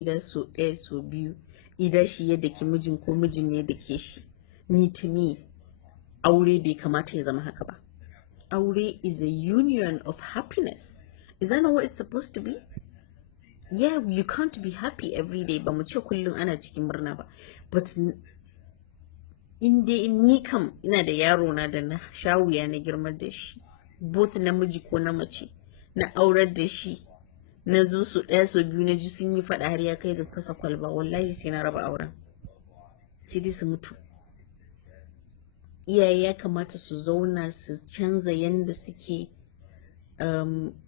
idan so ɗaya so biyu idan shi ya daki mijin ko mijin ne ya dake shi. Ni to me aure bai kamata ya zama haka ba. Aure is a union of happiness. Is that not what it's supposed to be? Yeah, you can't be happy every day, ba mu ce kullum ana cikin murna ba, but in dai ni kam ina da yaro na da na shawuya na girmar da shi, both namiji ko na mace, na aurar da shi, na zo su ɗaya so biyu na ji sun yi faɗa har ya kai ga kasa kwalba, wallahi sai na raba auren, sai dai su mutu. Iyaye ya kamata su zauna su canza yanda suke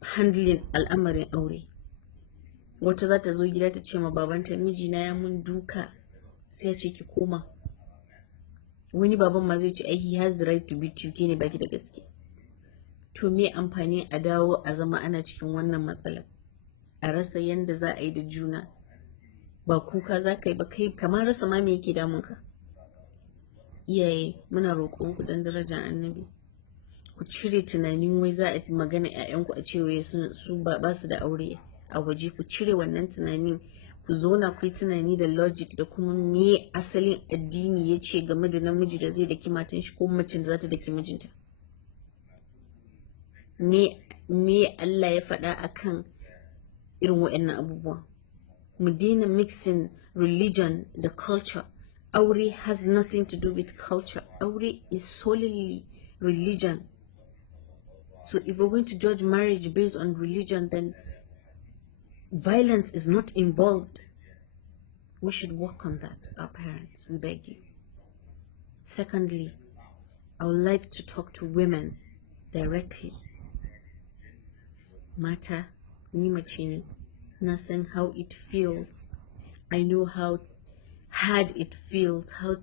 handling al'amarin aure. Wata za ta zo gida ta ce ma babanta, mijina ya mun duka, sai ya ce ki koma. Wani baban ma zai ce ai he has the right to beat you, ke ne baki da gaske. To me amfani a dawo a zama ana cikin wannan matsalar, a rasa yanda za a yi da juna, ba kuka za ka yi ba, kai kamar rasa ma me yake damun ka. Iyaye muna roƙon ku dan darajar annabi, ku cire tunanin wai za a magana ƴaƴanku a ce wai su ba su da aure a waje. Ku cire wannan tunanin, ku zauna ku yi tunani da logic da kuma me asalin addini ya ce game da namiji da zai daki matan shi ko macen za ta daki mijinta. Me Allah ya faɗa akan irin waɗannan abubuwan. Mu daina mixing religion da culture. Aure has nothing to do with culture. Aure is solely religion. So if we're going to judge marriage based on religion, then violence is not involved. We should work on that, our parents, we beg you. Secondly, I would like to talk to women directly. Mata, ni mace ne, na san how it feels. I know how hard it feels, how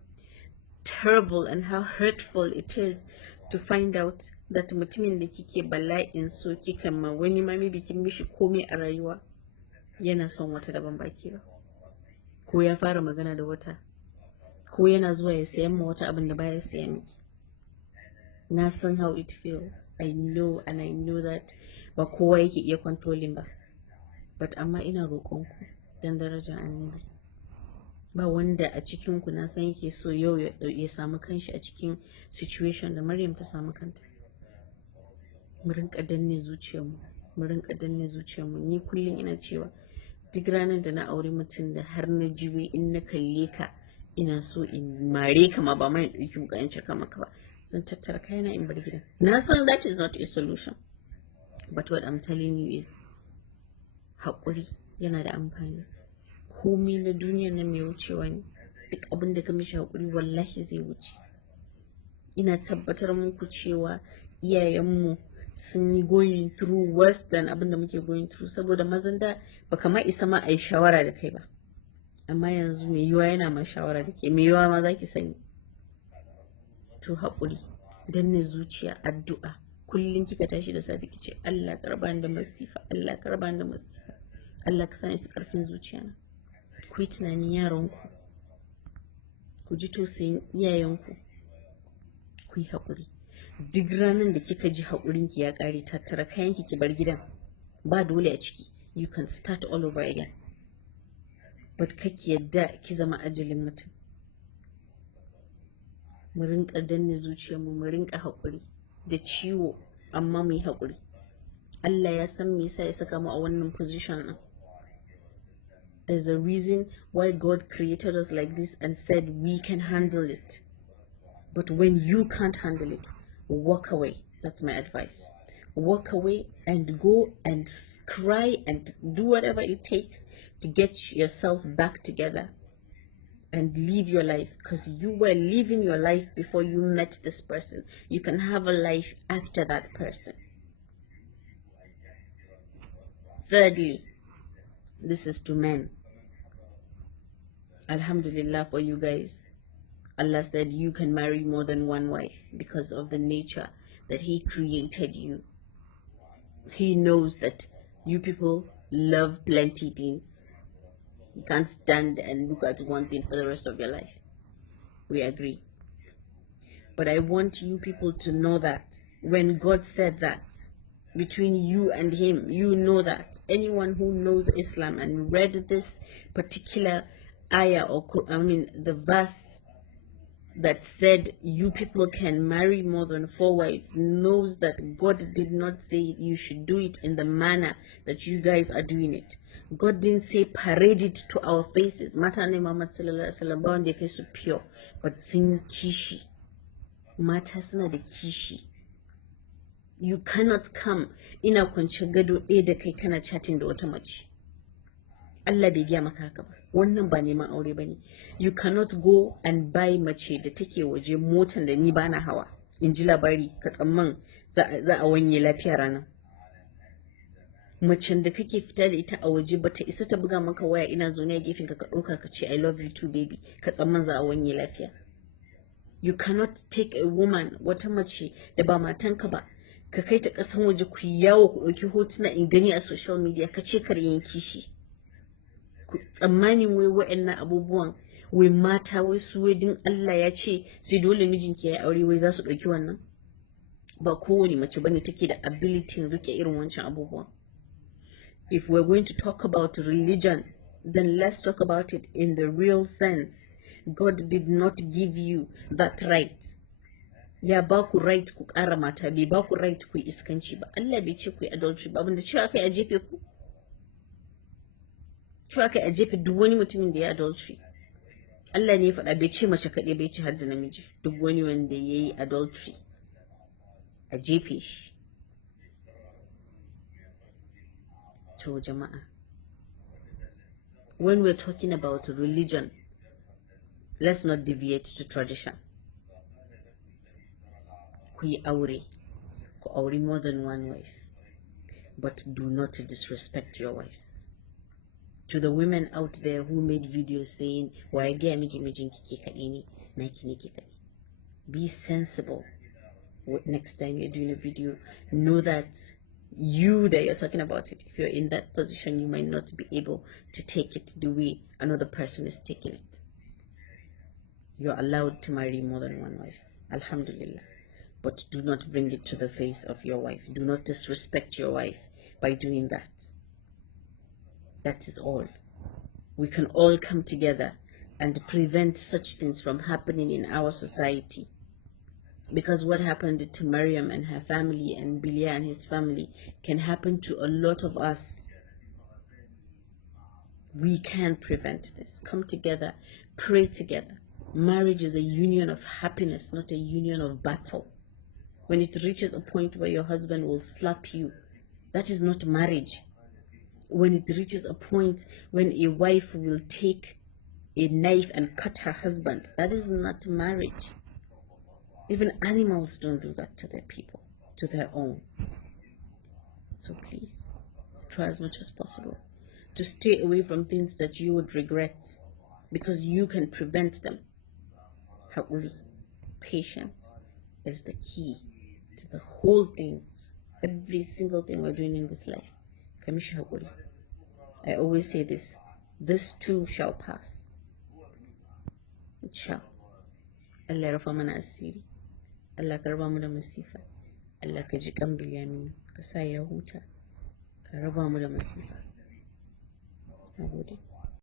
terrible and how hurtful it is to find out that mutumin da kike bala'in so kika ma wani ma maybe kin mishi komai a rayuwa yana son wata daban baki ba, ko ya fara magana da wata, ko yana zuwa ya sayan ma wata abin da baya saya miki. Na san how it feels. I know, and I know that ba kowa yake iya controlling ba, but amma ina roƙon ku dan darajar annabi, ba wanda a cikin ku na san yake so yau ya samu kanshi a cikin situation da Maryam ta samu kanta. Mu rinka danne zuciyarmu, mu rinka danne zuciyarmu. Ni kullum ina cewa duk ranar da na aure mutum da har na jiwe in na kalle ka ina so in mare ka ma ba mai ɗauki wuƙa in caka maka ba, zan tattara kayana in bar gidan. Na san that is not a solution, but what I'm telling you is haƙuri yana da amfani. Komai na duniya nan mai wucewa ne, duk abin da ka mishi haƙuri wallahi zai wuce. Ina tabbatar muku cewa iyayenmu sun yi going through worse than abin da muke going through, saboda mazan da baka ma isa ma a yi shawara da kai ba, amma yanzu mai yiwa yana ma shawara da ke, mai yiwa ma za ki sani. To haƙuri, danne zuciya, addu'a. Kullum kika tashi da safe kice Allah ka raba ni da masifa, Allah ka raba ni da masifa, Allah ka sa ni fi ƙarfin zuciyana. Ku yi tunanin yaranku, ku ji tausayin iyayenku, ku yi haƙuri. Duk ranar da kika ji haƙurinki ya ƙare, tattara kayanki ki bar gidan, ba dole a ciki. You can start all over again, but kake yadda ki zama ajalin mutum. Mu rinka danne zuciyarmu, mu rinka haƙuri da ciwo, amma mu yi haƙuri. Allah ya san me yasa ya saka mu a wannan position ɗin. There's a reason why God created us like this and said we can handle it. But when you can't handle it, walk away. That's my advice. Walk away and go and cry and do whatever it takes to get yourself back together and live your life, because you were living your life before you met this person. You can have a life after that person. Thirdly, this is to men. Alhamdulillah for you guys. Allah said you can marry more than one wife because of the nature that He created you. He knows that you people love plenty things. You can't stand and look at one thing for the rest of your life. We agree. But I want you people to know that when God said that, between you and him. You know that. Anyone who knows Islam and read this particular ayah, or the verse that said you people can marry more than 4 wives, knows that God did not say you should do it in the manner that you guys are doing it. God didn't say parade it to our faces. Mata ne Muhammad sallallahu alaihi wasallam ba wanda yake su pure, but sun kishi. Mata suna da kishi. You cannot come ina kwance gado ɗaya da kai kana chatting da wata mace. Allah bai gaya maka haka ba. Wannan ba neman aure bane. You cannot go and buy mace da take waje motan da ni bana hawa. In ji labari ka tsamman za a wanye lafiya rana. Macen da kake fita da ita a waje bata isa ta buga maka waya ina zaune a gefen ka ɗauka ka ce I love you too baby, ka tsamman za a wanye lafiya. You cannot take a woman, wata mace da ba matanka ba, ka kai ta ƙasan waje ku yawo ku ɗauki hotuna in gani a social media ka ce kar yin kishi. Tsammanin wai wa'annan abubuwan wai mata wai su wai din Allah ya ce sai dole mijinki ya yi aure wai za su ɗauki wannan. Ba kowane mace bane take da ability rike irin wancan abubuwan. If we're going to talk about religion, then let's talk about it in the real sense. God did not give you that right. Ya ba ku right ku ƙara mata, bai ba ku right ku yi iskanci ba. Allah bai ce ku yi adultery ba, abinda cewa kai a jefe ku. Cewa kai a jefe duk wani mutumin da ya adultery. Allah ne ya faɗa, bai ce mace kaɗai, bai ce har da namiji. Duk wani wanda ya yi adultery a jefe shi. To jama'a, when we're talking about religion, let's not deviate to tradition. Ku yi aure, ku aure more than one wife, but do not disrespect your wives. To the women out there who made videos saying, "Why gaya miki mijinki ke kaɗai ne, naki ne ke kaɗai." Be sensible. Next time you're doing a video, know that you that you're talking about it, if you're in that position, you might not be able to take it the way another person is taking it. You're allowed to marry more than one wife, alhamdulillah, but do not bring it to the face of your wife. Do not disrespect your wife by doing that. That is all. We can all come together and prevent such things from happening in our society. Because what happened to Maryam and her family and Bilia and his family can happen to a lot of us. We can prevent this. Come together, pray together. Marriage is a union of happiness, not a union of battle. When it reaches a point where your husband will slap you, that is not marriage. When it reaches a point when a wife will take a knife and cut her husband, that is not marriage. Even animals don't do that to their people, to their own. So please, try as much as possible to stay away from things that you would regret, because you can prevent them. Haƙuri, patience is the key to the whole things, every single thing we're doing in this life. Kamishi haƙuri. I always say this too shall pass. It shall. Allah rufa mana asiri. Allah ka raba mu da masifa. Allah ka ji kan Bilyamin, ka sa ya huta, ka raba mu da masifa. Nagode.